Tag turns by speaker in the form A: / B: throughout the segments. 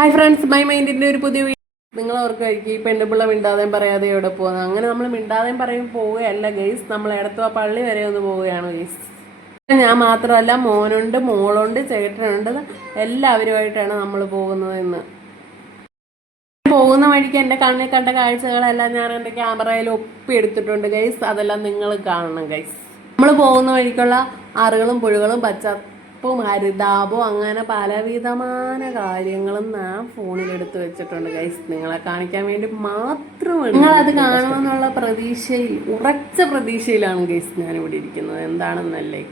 A: Hi friends my മൈൻഡിന്റെ ഒരു പുതിയ നിങ്ങൾ ഓർക്കായിരിക്കും ഈ പെണ്ണുപിള്ള മിണ്ടാതെയും പറയാതെ എവിടെ പോകുന്നത് അങ്ങനെ നമ്മൾ മിണ്ടാതെയും പറയും പോവുകയല്ല ഗെയ്സ് നമ്മൾ എടത്തുവ പള്ളി വരെ ഒന്ന് പോവുകയാണ് ഗെയ്സ് ഞാൻ മാത്രമല്ല മോനുണ്ട് മോളുണ്ട് ചേട്ടനുണ്ട്. എല്ലാവരുമായിട്ടാണ് നമ്മൾ പോകുന്നത് ഇന്ന്. പോകുന്ന വഴിക്ക് എന്റെ കണ്ണിൽ കണ്ട കാഴ്ചകളെല്ലാം ഞാൻ എന്റെ ക്യാമറയിൽ ഒപ്പിയെടുത്തിട്ടുണ്ട് ഗൈസ് അതെല്ലാം നിങ്ങൾ കാണണം ഗൈസ് നമ്മൾ പോകുന്ന വഴിക്കുള്ള ആറുകളും പുഴകളും പച്ചപ്പും ഹരിതാപവും അങ്ങനെ പലവിധമായ കാര്യങ്ങളും ഞാൻ ഫോണിൽ എടുത്തു വെച്ചിട്ടുണ്ട് ഗൈസ് നിങ്ങളെ കാണിക്കാൻ വേണ്ടി മാത്രമാണ് നിങ്ങൾ അത് കാണുമെന്നുള്ള പ്രതീക്ഷയിൽ ഉറച്ച പ്രതീക്ഷയിലാണ് ഗൈസ് ഞാൻ ഇവിടെ ഇരിക്കുന്നത്. എന്താണെന്നല്ലേ?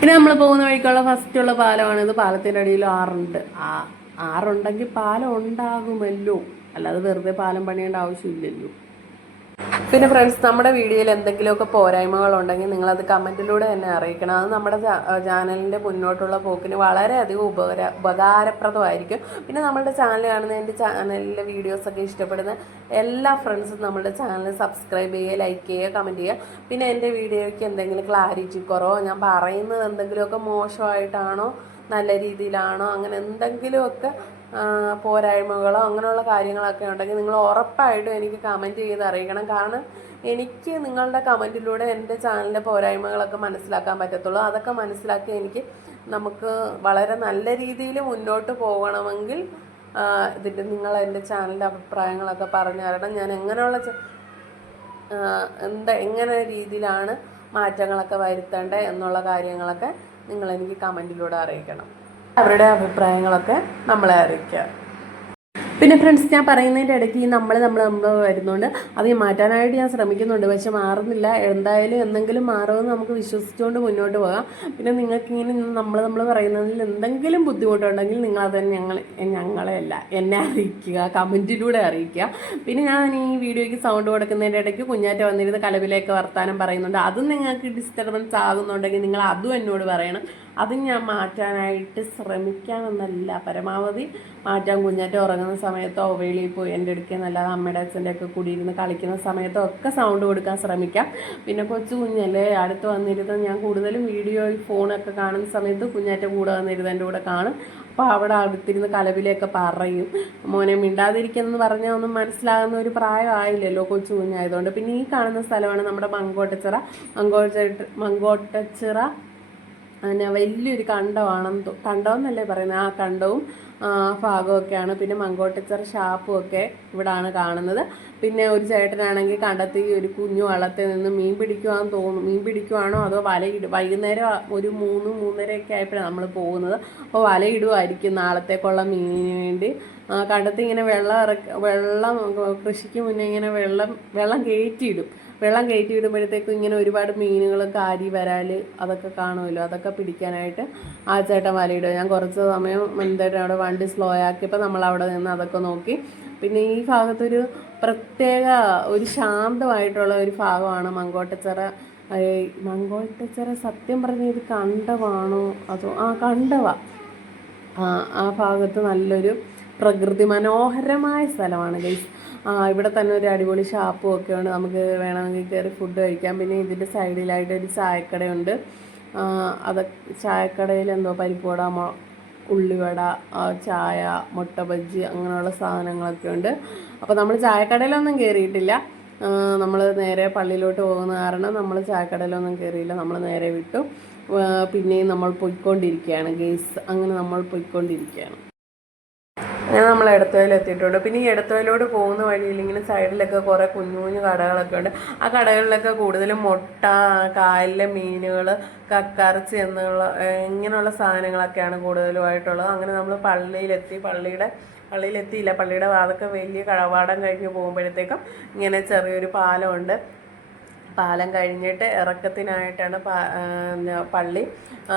A: പിന്നെ നമ്മൾ പോകുന്ന വഴിക്കുള്ള ഫസ്റ്റുള്ള പാലമാണ്. ഇത് പാലത്തിന്റെ അടിയിൽ ആറുണ്ട്. ആ ആറുണ്ടെങ്കിൽ പാലം ഉണ്ടാകുമല്ലോ. അല്ലാതെ വെറുതെ പാലം പണിയേണ്ട ആവശ്യമില്ലല്ലോ. പിന്നെ ഫ്രണ്ട്സ് നമ്മുടെ വീഡിയോയിൽ എന്തെങ്കിലുമൊക്കെ പോരായ്മകളുണ്ടെങ്കിൽ നിങ്ങളത് കമന്റിലൂടെ തന്നെ അറിയിക്കണം. അത് നമ്മുടെ ചാനലിന്റെ മുന്നോട്ടുള്ള പോക്കിന് വളരെയധികം ഉപകാര ഉപകാരപ്രദമായിരിക്കും. പിന്നെ നമ്മളുടെ ചാനൽ കാണുന്ന എന്റെ ചാനലിലെ വീഡിയോസൊക്കെ ഇഷ്ടപ്പെടുന്ന എല്ലാ ഫ്രണ്ട്സും നമ്മുടെ ചാനൽ സബ്സ്ക്രൈബ് ചെയ്യുക ലൈക്ക് ചെയ്യുക കമന്റ് ചെയ്യുക. പിന്നെ എന്റെ വീഡിയോയ്ക്ക് എന്തെങ്കിലും ക്ലാരിറ്റി കുറവോ? ഞാൻ പറയുന്നത് എന്തെങ്കിലുമൊക്കെ മോശമായിട്ടാണോ? നല്ല രീതിയിലാണോ? അങ്ങനെ എന്തെങ്കിലുമൊക്കെ പോരായ്മകളോ അങ്ങനെയുള്ള കാര്യങ്ങളൊക്കെ ഉണ്ടെങ്കിൽ നിങ്ങൾ ഉറപ്പായിട്ടും എനിക്ക് കമന്റ് ചെയ്ത് അറിയിക്കണം. കാരണം എനിക്ക് നിങ്ങളുടെ കമന്റിലൂടെ എന്റെ ചാനലിന്റെ പോരായ്മകളൊക്കെ മനസ്സിലാക്കാൻ പറ്റത്തുള്ളൂ. അതൊക്കെ മനസ്സിലാക്കി എനിക്ക് നമുക്ക് വളരെ നല്ല രീതിയിൽ മുന്നോട്ട് പോകണമെങ്കിൽ ഇതിന്റെ നിങ്ങൾ എന്റെ ചാനലിന്റെ അഭിപ്രായങ്ങളൊക്കെ പറഞ്ഞു തരണം. ഞാൻ എങ്ങനെയുള്ള എന്താ എങ്ങനെ രീതിയിലാണ് മാറ്റങ്ങളൊക്കെ വരുത്തേണ്ടത് എന്നുള്ള കാര്യങ്ങളൊക്കെ നിങ്ങൾ എനിക്ക് കമന്റിലൂടെ അറിയിക്കണം. അവരുടെ അഭിപ്രായങ്ങളൊക്കെ നമ്മളെ അറിയിക്കുക. പിന്നെ ഫ്രണ്ട്സ് ഞാൻ പറയുന്നതിന്റെ ഇടയ്ക്ക് നമ്മൾ നമ്മൾ നമ്മൾ വരുന്നുണ്ട് അത് മാറ്റാനായിട്ട് ഞാൻ ശ്രമിക്കുന്നുണ്ട്. പക്ഷെ മാറുന്നില്ല. എന്തായാലും എന്തെങ്കിലും മാറുമെന്ന് നമുക്ക് വിശ്വസിച്ചുകൊണ്ട് മുന്നോട്ട് പോകാം. പിന്നെ നിങ്ങൾക്കിങ്ങനെ നമ്മൾ നമ്മൾ പറയുന്നതിൽ എന്തെങ്കിലും ബുദ്ധിമുട്ടുണ്ടെങ്കിൽ നിങ്ങൾ അത് ഞങ്ങൾ ഞങ്ങളെ അല്ല എന്നെ അറിയിക്കുക കമന്റിലൂടെ അറിയിക്കുക. പിന്നെ ഞാൻ ഈ വീഡിയോയ്ക്ക് സൗണ്ട് കൊടുക്കുന്നതിന്റെ ഇടയ്ക്ക് കുഞ്ഞാറ്റ വന്നിരുന്ന് കലവിലേക്ക് വർത്താനം പറയുന്നുണ്ട്. അതും നിങ്ങൾക്ക് ഡിസ്റ്റർബൻസ് ആകുന്നുണ്ടെങ്കിൽ നിങ്ങൾ അതും എന്നോട് പറയണം. അതും ഞാൻ മാറ്റാനായിട്ട് ശ്രമിക്കാമെന്നല്ല. പരമാവധി മാറ്റാൻ കുഞ്ഞാറ്റ ഉറങ്ങുന്ന സമയത്തോ വെളിയിൽ പോയി എന്റെ അടുക്കൽ എന്നല്ലാതെ അമ്മയുടെ അച്ഛന്റെ ഒക്കെ കൂടിയിരുന്ന് കളിക്കുന്ന സമയത്തോ ഒക്കെ സൗണ്ട് കൊടുക്കാൻ ശ്രമിക്കാം. പിന്നെ കൊച്ചു കുഞ്ഞല്ലേ അടുത്ത് വന്നിരുന്ന് ഞാൻ കൂടുതലും വീഡിയോ ഫോണൊക്കെ കാണുന്ന സമയത്ത് കുഞ്ഞാറ്റ കൂടെ വന്നിരുന്ന് എന്റെ കൂടെ കാണും. അപ്പോൾ അവിടെ അടുത്തിരുന്ന് കലവിലെയൊക്കെ പറയും. മോനെ മിണ്ടാതിരിക്കുന്നെന്ന് പറഞ്ഞാൽ ഒന്നും മനസ്സിലാകുന്ന ഒരു പ്രായമായില്ലല്ലോ കൊച്ചു കുഞ്ഞായതുകൊണ്ട്. പിന്നെ ഈ കാണുന്ന സ്ഥലമാണ് നമ്മുടെ മങ്കോട്ടച്ചിറ. മങ്കോട്ട മങ്കോട്ടച്ചിറ പിന്നെ വലിയൊരു കണ്ടമാണെന്ന് കണ്ടമെന്നല്ലേ പറയുന്നത്. ആ കണ്ടവും ഭാഗമൊക്കെയാണ്. പിന്നെ മങ്കോട്ടിച്ചർ ഷാപ്പും ഒക്കെ ഇവിടാണ് കാണുന്നത്. പിന്നെ ഒരു ചേട്ടനാണെങ്കിൽ കണ്ടത്തി ഒരു കുഞ്ഞു വള്ളത്തിൽ നിന്ന് മീൻ പിടിക്കുവാന്ന് തോന്നുന്നു. മീൻ പിടിക്കുവാണോ അതോ വലയിടും വൈകുന്നേരം ഒരു മൂന്ന് മൂന്നരയൊക്കെ ആയപ്പോഴാണ് നമ്മൾ പോകുന്നത്. അപ്പോൾ വലയിടുമായിരിക്കും നാളത്തേക്കുള്ള മീനിന് വേണ്ടി. കണ്ടത്തി ഇങ്ങനെ വെള്ളം ഇറക്ക വെള്ളം കൃഷിക്ക് മുന്നേ ഇങ്ങനെ വെള്ളം വെള്ളം കയറ്റിയിടും. വെള്ളം കയറ്റി വിടുമ്പോഴത്തേക്കും ഇങ്ങനെ ഒരുപാട് മീനുകൾ കാരി വരാൽ അതൊക്കെ കാണുമല്ലോ. അതൊക്കെ പിടിക്കാനായിട്ട് ആ ചേട്ടൻ വലയിടും ഞാൻ കുറച്ച് സമയം എന്തായിട്ട് അവിടെ വണ്ടി സ്ലോ ആക്കിയപ്പോൾ നമ്മൾ അവിടെ നിന്ന് അതൊക്കെ നോക്കി. പിന്നെ ഈ ഭാഗത്തൊരു പ്രത്യേക ഒരു ശാന്തമായിട്ടുള്ള ഒരു ഭാഗമാണ് മങ്കോട്ടച്ചിറ. മങ്കോട്ടച്ചിറ സത്യം പറഞ്ഞ ഇത് കണ്ടവാണോ അതോ ആ കണ്ടവ. ആ ഭാഗത്ത് നല്ലൊരു പ്രകൃതി മനോഹരമായ സ്ഥലമാണ് ഗൈസ് ആ ഇവിടെ തന്നെ ഒരു അടിപൊളി ഷാപ്പും ഒക്കെ ഉണ്ട്. നമുക്ക് വേണമെങ്കിൽ കയറി ഫുഡ് കഴിക്കാം. പിന്നെ ഇതിന്റെ സൈഡിലായിട്ട് ഒരു ചായക്കടയുണ്ട്. അതൊക്കെ അത് ചായക്കടയിൽ എന്തോ പരിപ്പുവട മൊ ഉള്ളിവട ചായ മുട്ട ബജ്ജി അങ്ങനെയുള്ള സാധനങ്ങളൊക്കെ ഉണ്ട്. അപ്പോൾ നമ്മൾ ചായക്കടയിലൊന്നും കയറിയിട്ടില്ല നമ്മൾ നേരെ പള്ളിയിലോട്ട് പോകുന്ന കാരണം നമ്മൾ ചായക്കടയിലൊന്നും കയറിയില്ല നമ്മൾ നേരെ വിട്ടു. പിന്നെയും നമ്മൾ പൊയ്ക്കൊണ്ടിരിക്കുകയാണ്. ഗെയ്സ് അങ്ങനെ നമ്മൾ പൊയ്ക്കൊണ്ടിരിക്കുകയാണ്. അങ്ങനെ നമ്മൾ ഇടത്തോയിൽ എത്തിയിട്ടുണ്ട് പിന്നെ ഈ ഇടത്തോയിലോട് പോകുന്ന വഴിയിൽ ഇങ്ങനെ സൈഡിലൊക്കെ കുറേ കുഞ്ഞു കുഞ്ഞു കടകളൊക്കെ ഉണ്ട്. ആ കടകളിലൊക്കെ കൂടുതലും മുട്ട കായലിലെ മീനുകൾ കക്കറച്ചി എന്നുള്ള ഇങ്ങനെയുള്ള സാധനങ്ങളൊക്കെയാണ് കൂടുതലുമായിട്ടുള്ളത്. അങ്ങനെ നമ്മൾ പള്ളിയിലെത്തി പള്ളിയുടെ പള്ളിയിലെത്തിയില്ല. പള്ളിയുടെ അതൊക്കെ വലിയ കഴവാടം കഴിഞ്ഞ് പോകുമ്പോഴത്തേക്കും ഇങ്ങനെ ചെറിയൊരു പാലമുണ്ട്. പാലം കഴിഞ്ഞിട്ട് ഇറക്കത്തിനായിട്ടാണ് പള്ളി. ആ,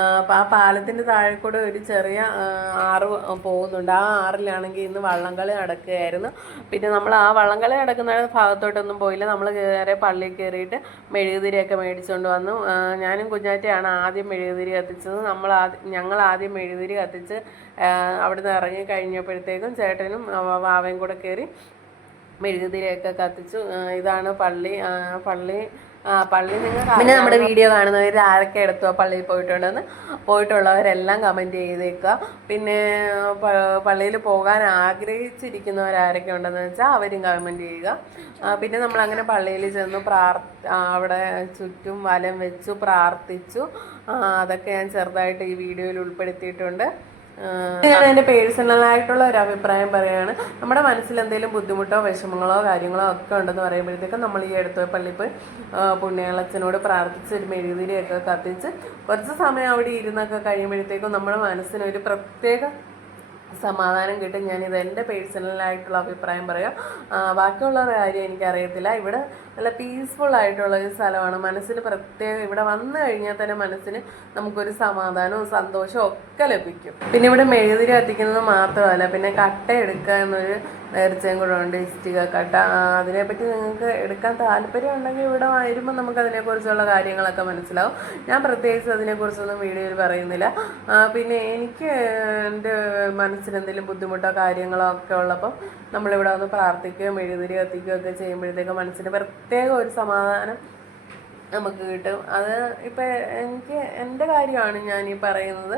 A: പാലത്തിന്റെ താഴെ കൂടെ ഒരു ചെറിയ ആറ് പോകുന്നുണ്ട്. ആ ആറിലാണെങ്കിൽ ഇന്ന് വള്ളംകളി നടക്കുകയായിരുന്നു. പിന്നെ നമ്മൾ ആ വള്ളംകളി നടക്കുന്ന ഭാഗത്തോട്ടൊന്നും പോയില്ല. നമ്മൾ കയറി പള്ളിയിൽ കയറിയിട്ട് മെഴുകുതിരിയൊക്കെ മേടിച്ചുകൊണ്ട് വന്നു. ഞാനും കുഞ്ഞാറ്റയാണ് ആദ്യം മെഴുകുതിരി കത്തിച്ചത്. നമ്മൾ ആദ്യം ഞങ്ങൾ ആദ്യം മെഴുകുതിരി കത്തിച്ച് അവിടുന്ന് ഇറങ്ങി കഴിഞ്ഞപ്പോഴത്തേക്കും ചേട്ടനും വാവയും കൂടെ കയറി മെഴുകുതിരിയൊക്കെ കത്തിച്ചു. ഇതാണ് പള്ളി. പള്ളി ആ, പള്ളി നിങ്ങൾ പിന്നെ നമ്മുടെ വീഡിയോ കാണുന്നവർ ആരൊക്കെ എടുത്തു ആ പള്ളിയിൽ പോയിട്ടുണ്ടെന്ന് പോയിട്ടുള്ളവരെല്ലാം കമന്റ് ചെയ്തേക്കുക. പിന്നെ പള്ളിയിൽ പോകാൻ ആഗ്രഹിച്ചിരിക്കുന്നവരാരൊക്കെ ഉണ്ടെന്ന് വെച്ചാൽ അവരും കമന്റ് ചെയ്യുക. പിന്നെ നമ്മൾ അങ്ങനെ പള്ളിയിൽ ചെന്ന് പ്രാർ അവിടെ ചുറ്റും വലം വെച്ചു പ്രാർത്ഥിച്ചു. അതൊക്കെ ഞാൻ ചെറുതായിട്ട് ഈ വീഡിയോയിൽ ഉൾപ്പെടുത്തിയിട്ടുണ്ട്. ഞാൻ എന്റെ പേഴ്സണലായിട്ടുള്ള ഒരു അഭിപ്രായം പറയുകയാണ് നമ്മുടെ മനസ്സിൽ എന്തെങ്കിലും ബുദ്ധിമുട്ടോ വിഷമങ്ങളോ കാര്യങ്ങളോ ഒക്കെ ഉണ്ടെന്ന് പറയുമ്പോഴത്തേക്കും നമ്മൾ ഈ അടുത്ത പള്ളി പോയി പുണ്യാളച്ചനോട് പ്രാർത്ഥിച്ച് ഒരു മെഴുകുതിരിയൊക്കെ കത്തിച്ച് കുറച്ച് സമയം അവിടെ ഇരുന്നൊക്കെ കഴിയുമ്പോഴത്തേക്കും നമ്മുടെ മനസ്സിന് ഒരു പ്രത്യേക സമാധാനം കിട്ടും. ഞാനിത് എന്റെ പേഴ്സണലായിട്ടുള്ള അഭിപ്രായം പറയാം. ബാക്കിയുള്ള കാര്യം എനിക്കറിയത്തില്ല. ഇവിടെ നല്ല പീസ്ഫുൾ ആയിട്ടുള്ള ഒരു സ്ഥലമാണ്. മനസ്സിന് പ്രത്യേകം ഇവിടെ വന്നു കഴിഞ്ഞാൽ തന്നെ മനസ്സിന് നമുക്കൊരു സമാധാനവും സന്തോഷവും ഒക്കെ ലഭിക്കും. പിന്നെ ഇവിടെ മെഴുതിരി കത്തിക്കുന്നത് മാത്രമല്ല. പിന്നെ കട്ട എടുക്കുക എന്നൊരു നേർച്ചയും കൂടെ ഉണ്ട് ഇഷ്ടിക കട്ട. അതിനെപ്പറ്റി നിങ്ങൾക്ക് എടുക്കാൻ താല്പര്യം ഉണ്ടെങ്കിൽ ഇവിടെ വരുമ്പോൾ നമുക്ക് അതിനെക്കുറിച്ചുള്ള കാര്യങ്ങളൊക്കെ മനസ്സിലാവും. ഞാൻ പ്രത്യേകിച്ച് അതിനെക്കുറിച്ചൊന്നും വീഡിയോയിൽ പറയുന്നില്ല. പിന്നെ എനിക്ക് എന്റെ മനസ്സിന് എന്തെങ്കിലും ബുദ്ധിമുട്ടോ കാര്യങ്ങളോ ഒക്കെ ഉള്ളപ്പം നമ്മളിവിടെ വന്ന് പ്രാർത്ഥിക്കുകയും എഴുതിരി കത്തിക്കുകയും ഒക്കെ ചെയ്യുമ്പോഴത്തേക്കും മനസ്സിന് പ്രത്യേക ഒരു സമാധാനം നമുക്ക് കിട്ടും. അത് ഇപ്പം എനിക്ക് എന്റെ കാര്യമാണ് ഞാൻ ഈ പറയുന്നത്.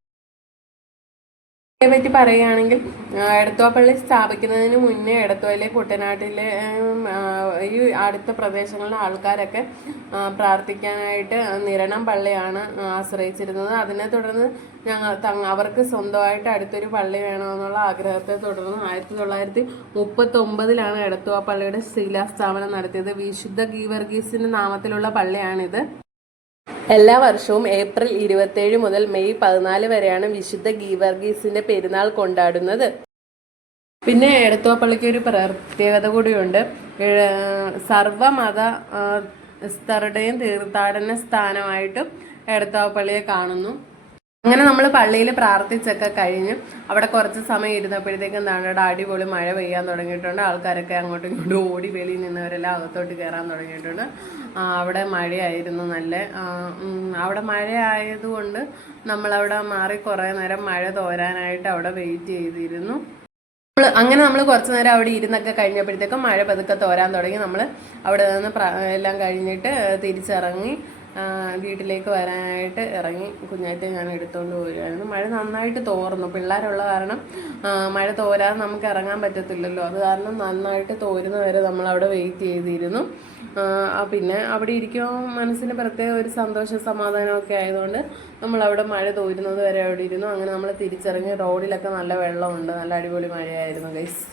A: പറ്റി പറയുകയാണെങ്കിൽ ആ, എടത്വ പള്ളി സ്ഥാപിക്കുന്നതിന് മുന്നേ എടത്തുവയിലെ കുട്ടനാട്ടിലെ ഈ അടുത്ത പ്രദേശങ്ങളിലെ ആൾക്കാരൊക്കെ പ്രാർത്ഥിക്കാനായിട്ട് നിരണം പള്ളിയാണ് ആശ്രയിച്ചിരുന്നത്. അതിനെ തുടർന്ന് ഞങ്ങൾ അവർക്ക് സ്വന്തമായിട്ട് അടുത്തൊരു പള്ളി വേണമെന്നുള്ള ആഗ്രഹത്തെ തുടർന്ന് ആയിരത്തി തൊള്ളായിരത്തി മുപ്പത്തി ഒമ്പതിലാണ് എടത്വ പള്ളിയുടെ ശിലാസ്ഥാപനം നടത്തിയത്. വിശുദ്ധ ഗീവർഗീസിന്റെ നാമത്തിലുള്ള പള്ളിയാണിത്. എല്ലാ വർഷവും ഏപ്രിൽ ഇരുപത്തേഴ് മുതൽ മെയ് പതിനാല് വരെയാണ് വിശുദ്ധ ഗീവർഗീസിന്റെ പെരുന്നാൾ കൊണ്ടാടുന്നത്. പിന്നെ എടത്തുവപ്പള്ളിക്ക് ഒരു പ്രത്യേകത കൂടിയുണ്ട്. സർവമത സ്ഥരുടെയും തീർത്ഥാടന സ്ഥാനമായിട്ടും എടത്തുവപ്പള്ളിയെ കാണുന്നു. അങ്ങനെ നമ്മൾ പള്ളിയിൽ പ്രാർത്ഥിച്ചൊക്കെ കഴിഞ്ഞ് അവിടെ കുറച്ച് സമയം ഇരുന്നപ്പോഴത്തേക്കും എന്താണ് ഇവിടെ അടിപൊളി മഴ പെയ്യാൻ തുടങ്ങിയിട്ടുണ്ട്. ആൾക്കാരൊക്കെ അങ്ങോട്ടും ഇങ്ങോട്ടും ഓടി വെളിയിൽ നിന്നവരെല്ലാം അകത്തോട്ട് കയറാൻ തുടങ്ങിയിട്ടുണ്ട്. അവിടെ മഴയായിരുന്നു നല്ല. അവിടെ മഴ ആയതുകൊണ്ട് നമ്മളവിടെ മാറി കുറേ നേരം മഴ തോരാനായിട്ട് അവിടെ വെയിറ്റ് ചെയ്തിരുന്നു. അങ്ങനെ നമ്മൾ കുറച്ച് നേരം അവിടെ ഇരുന്നൊക്കെ കഴിഞ്ഞപ്പോഴത്തേക്കും മഴ പതുക്കെ തോരാൻ തുടങ്ങി. നമ്മൾ അവിടെ നിന്ന് എല്ലാം കഴിഞ്ഞിട്ട് തിരിച്ചിറങ്ങി. വീട്ടിലേക്ക് വരാനായിട്ട് ഇറങ്ങി കുഞ്ഞാറ്റെ ഞാൻ എടുത്തുകൊണ്ട് പോരുമായിരുന്നു മഴ നന്നായിട്ട് തോർന്നു. പിള്ളേരുള്ള കാരണം മഴ തോരാതെ നമുക്ക് ഇറങ്ങാൻ പറ്റത്തില്ലല്ലോ. അത് കാരണം നന്നായിട്ട് തോരുന്ന വരെ നമ്മൾ അവിടെ വെയിറ്റ് ചെയ്തിരുന്നു പിന്നെ അവിടെ ഇരിക്കുമ്പോൾ മനസ്സിന് പ്രത്യേക ഒരു സന്തോഷ സമാധാനമൊക്കെ ആയതുകൊണ്ട് നമ്മൾ അവിടെ മഴ തോരുന്നത് വരെ അവിടെ ഇരുന്നു. അങ്ങനെ നമ്മൾ തിരിച്ചിറങ്ങി റോഡിലൊക്കെ നല്ല വെള്ളമുണ്ട്. നല്ല അടിപൊളി മഴയായിരുന്നു ഗൈസ്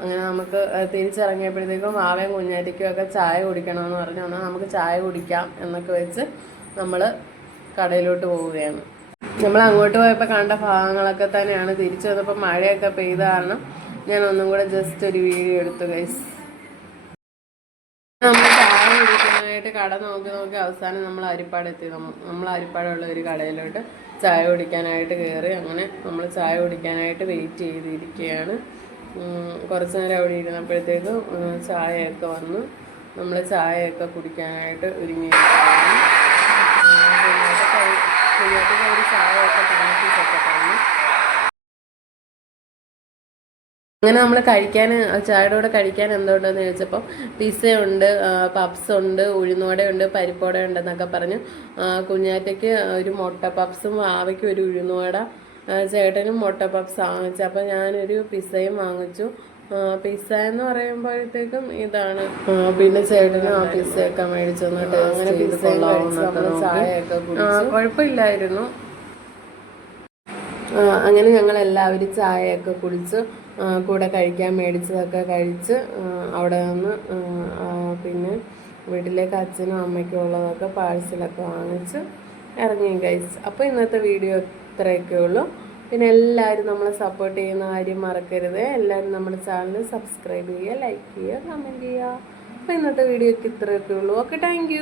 A: അങ്ങനെ നമുക്ക് തിരിച്ചിറങ്ങിയപ്പോഴത്തേക്കും മാവയും കുഞ്ഞാറ്റിക്കും ഒക്കെ ചായ കുടിക്കണമെന്ന് പറഞ്ഞു. എന്നാൽ നമുക്ക് ചായ കുടിക്കാം എന്നൊക്കെ വെച്ച് നമ്മൾ കടയിലോട്ട് പോവുകയാണ്. നമ്മൾ അങ്ങോട്ട് പോയപ്പോൾ കണ്ട ഭാഗങ്ങളൊക്കെ തന്നെയാണ് തിരിച്ചു വന്നപ്പോൾ മഴയൊക്കെ പെയ്ത കാരണം ഞാൻ ഒന്നും കൂടെ ജസ്റ്റ് ഒരു വീഡിയോ എടുത്തു ഗൈസ് നമ്മൾ ചായ കുടിക്കാനായിട്ട് കട നോക്കി നോക്കി അവസാനം നമ്മൾ അരിപ്പാട് എത്തി. നമ്മ- നമ്മൾ അരിപ്പാടുള്ള ഒരു കടയിലോട്ട് ചായ കുടിക്കാനായിട്ട് കയറി അങ്ങനെ നമ്മൾ ചായ കുടിക്കാനായിട്ട് വെയിറ്റ് ചെയ്തിരിക്കുകയാണ്. കുറച്ച് നേരം അവിടെ ഇരുന്നപ്പോഴത്തേക്കും ചായയൊക്കെ വന്നു നമ്മൾ ചായയൊക്കെ കുടിക്കാനായിട്ട് ഒരുങ്ങി ചായയൊക്കെ അങ്ങനെ നമ്മൾ കഴിക്കാൻ ചായയുടെ കൂടെ കഴിക്കാൻ എന്തുണ്ടെന്ന് ചോദിച്ചപ്പോൾ പിസ്സയുണ്ട് പപ്സ് ഉണ്ട് ഉഴുന്നുവടയുണ്ട് പരിപ്പുവട ഉണ്ടെന്നൊക്കെ പറഞ്ഞു കുഞ്ഞാറ്റയ്ക്ക് ഒരു മുട്ട പപ്സും ആവയ്ക്ക് ഒരു ഉഴുന്നുവട ചേട്ടനും മുട്ട പപ്സ് വാങ്ങിച്ചു. അപ്പോൾ ഞാനൊരു പിസ്സയും വാങ്ങിച്ചു. പിസ്സ എന്ന് പറയുമ്പോഴത്തേക്കും ഇതാണ്. പിന്നെ ചേട്ടനും ആ പിസ്സയൊക്കെ മേടിച്ചു തന്നിട്ട് അങ്ങനെ പിസ്സ കഴിച്ചു ചായയൊക്കെ കുഴപ്പമില്ലായിരുന്നു. അങ്ങനെ ഞങ്ങൾ എല്ലാവരും ചായയൊക്കെ കുടിച്ച് കൂടെ കഴിക്കാൻ മേടിച്ചതൊക്കെ കഴിച്ച് അവിടെ നിന്ന് പിന്നെ വീട്ടിലേക്ക് അച്ഛനും അമ്മയ്ക്കും ഉള്ളതൊക്കെ പാഴ്സലൊക്കെ വാങ്ങിച്ച് ഇറങ്ങി ഗൈസ് അപ്പോൾ ഇന്നത്തെ വീഡിയോ ഇത്രയൊക്കെ ഉള്ളൂ പിന്നെ എല്ലാവരും നമ്മളെ സപ്പോർട്ട് ചെയ്യുന്ന കാര്യം മറക്കരുത്. എല്ലാവരും നമ്മുടെ ചാനൽ സബ്സ്ക്രൈബ് ചെയ്യുക ലൈക്ക് ചെയ്യുക കമന്റ് ചെയ്യുക. അപ്പോൾ ഇന്നത്തെ വീഡിയോക്ക് ഇത്രയൊക്കെ ഉള്ളൂ. Okay thank